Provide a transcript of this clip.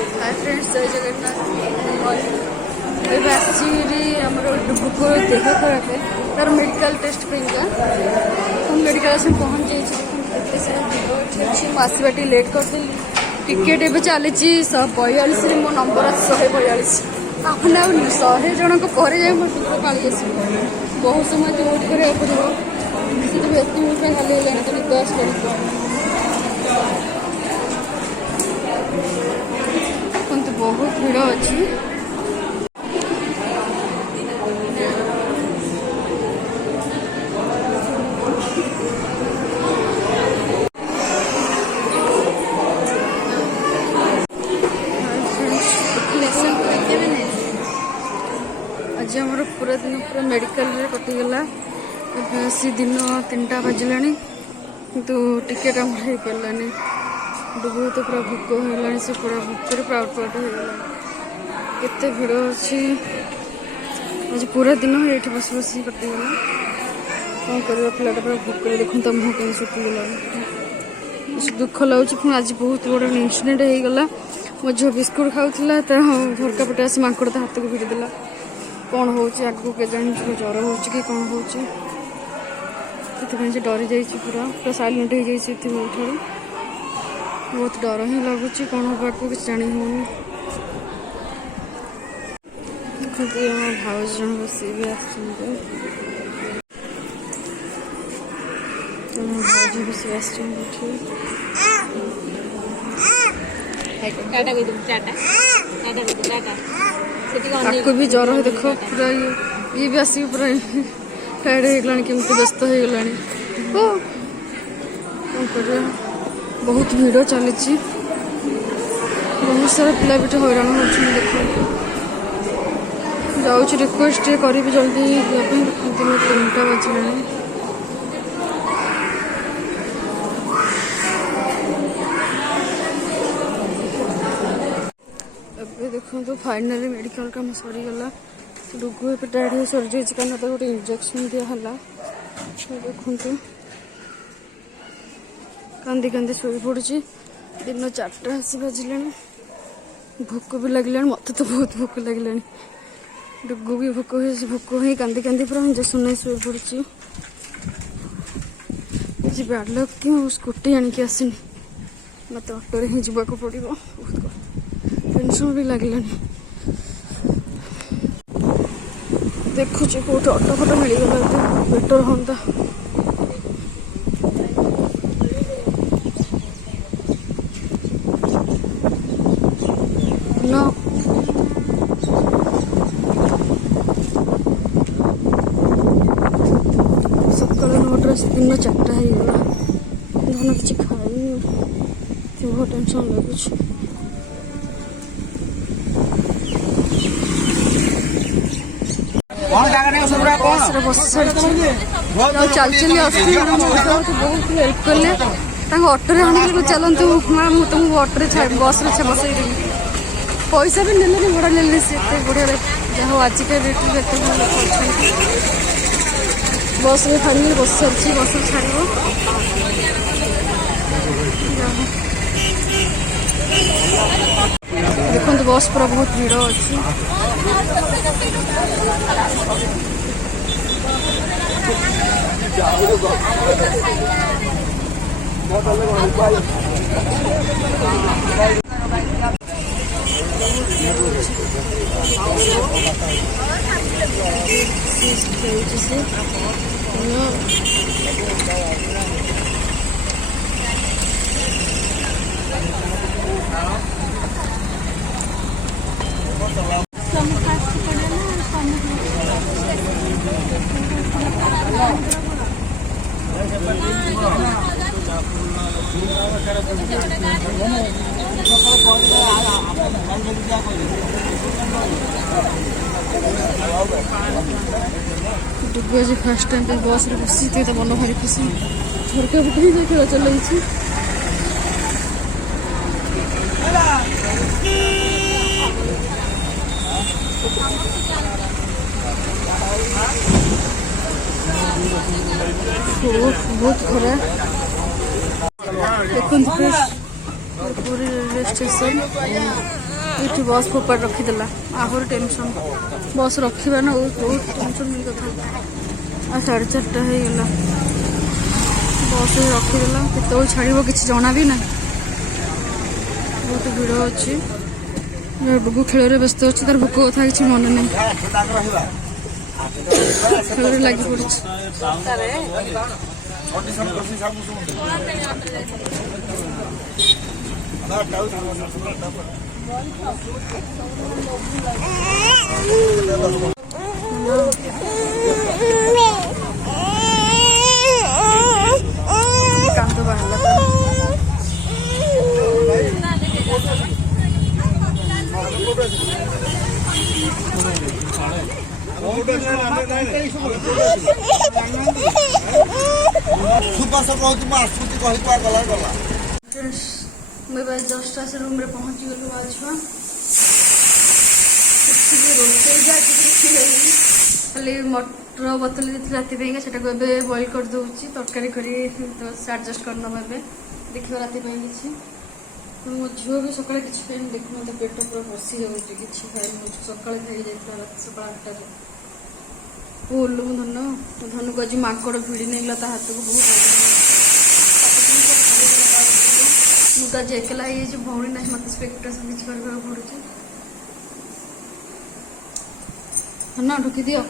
Hi friends, जय जगन्नाथ। आमर book देह खराब है तार मेडिकल टेस्ट पेगा मेडिकल आस पहुँच आसवा लेट करदेली टिकेट एवं चली 42 मो नंबर 142 आपने 100 जन पर जाए मो टिकेट पाली आस बहुत समय वेट करा पड़ो एत खाली तो निद आस बहुत भीड़ अच्छी। आज आम पूरा दिन पूरा मेडिकल कटिगला सी दिन 3टा बाजिला किंतु टिकेट आम हो पारानी डुबू तो पूरा भोक होगा से पूरा भोकर पाउट होगा केते भिड़ अच्छी आज पूरा दिन ये बस बस कटिगला कौन कर पिलाटा पूरा भोक देखो तो मुँह कहीं सुखीगला दुख लगुच पुणी आज बहुत बड़ा इंसिडेंट होगा मो झील बिस्कुट खाऊला झरका पटे आस माकड़ तो हाथ को भिड़देला कौन हो आगे के जानी ज्वर हो कौन हो डरी जा पूरा पूरा साइलेंट हो जाए बहुत डर ही लगुच कौन हम आगे किसी जानी हो देखते भाज जन सी भी भाज भी सी आपको भी ज्वर है देख पूरा ये भी आसिक पूरा टायर्ड होगा केमती व्यस्त हो गला कौन कर बहुत भिड़ चली बहुत सारा पिला भी हैरान हो देख जाऊँ रिक्वेस्ट करी जल्दी देखते 3टा बाजिला देखो फाइनाली मेडिकल काम सरीगला डुगु ए टायर्ड हो सरी जाइए कारण गोटे इंजेक्शन दिहला देखो कांदी कांदी शो पड़ी दिन 4टा आसी बाजिला भोक भी लगे मत तो बहुत भोक लगे डुगु भी भोक ही कांदी कांदी पूरा इंजेक्शन नहीं शो पड़ी बैड लक कि स्कूटी आणिकी आसनी मत ऑटो ही जावाक पड़ो बहुत टेंशन भी लगे देखुचे कौट ऑटो फटो मिलगला बेटर हाँ सकाल 9टा से दिन 4टा होगा धन किसी खाई बहुत टेंशन लगुच चल चली बहुत हेल्प कले ऑटो आने चलतु मैम तुमको ऑटो बस बस पैसा भी नेले भड़ा नेले से बढ़िया जहाँ आजिका रेट बस में फाइनल बस सारी बस छाड़ देखो बस पूरा बहुत भीड़ अच्छी डुगु आज फास्ट टाइम बस रे बसी तो मन भारी खुशी झरका बुटे ही खेल चल बहुत खरा देखते पूरी रेलवे स्टेशन ये बस फोपाड़ रखीदेला आहर टेंशन बस रखा ना बहुत टेंशन कथा आ 4:30 हो गला बस रखीदेला केत छाड़ कि जना भी ना बहुत भिड़ अच्छी डुगु खेल व्यस्त अच्छी तार भोक कथा कि मन नहीं खेल लगी पड़ी कांद बाहर मैं जस्ट आस रूम रे पहुंची गलु छुआ खाली मटर बतल राति से बॉइल कर दूसरी तरकारी कर एडजस्ट करना देखिए राति किसी मो झील भी सकाଳେ କିଛି ଖାଇନି ଦେଖୁ ମତେ ପେଟ ପୁରା ବସି ଯାଉଛି କିଛି ଖାଇନି ସକାଳେ ଖାଇ ଯାଇଥିଲା ରାତି ସକାଳ 8ଟାରେ ଓଲୋ ଧନକୁ ଆଜି ମାଙ୍କଡ଼ ଭିଡ଼ି ନେଇଗଲା ତା ହାତକୁ ବହୁତ ମୁଁ ତ ଆଜି ଏକଲା ହେଇଯାଇଛି ଭଉଣୀ ନାହିଁ ମତେ ଏକ୍ସପେକ୍ଟେସନ କିଛି କରିବାକୁ ପଡୁଛି ଧନ ଢୁକି ଦିଅ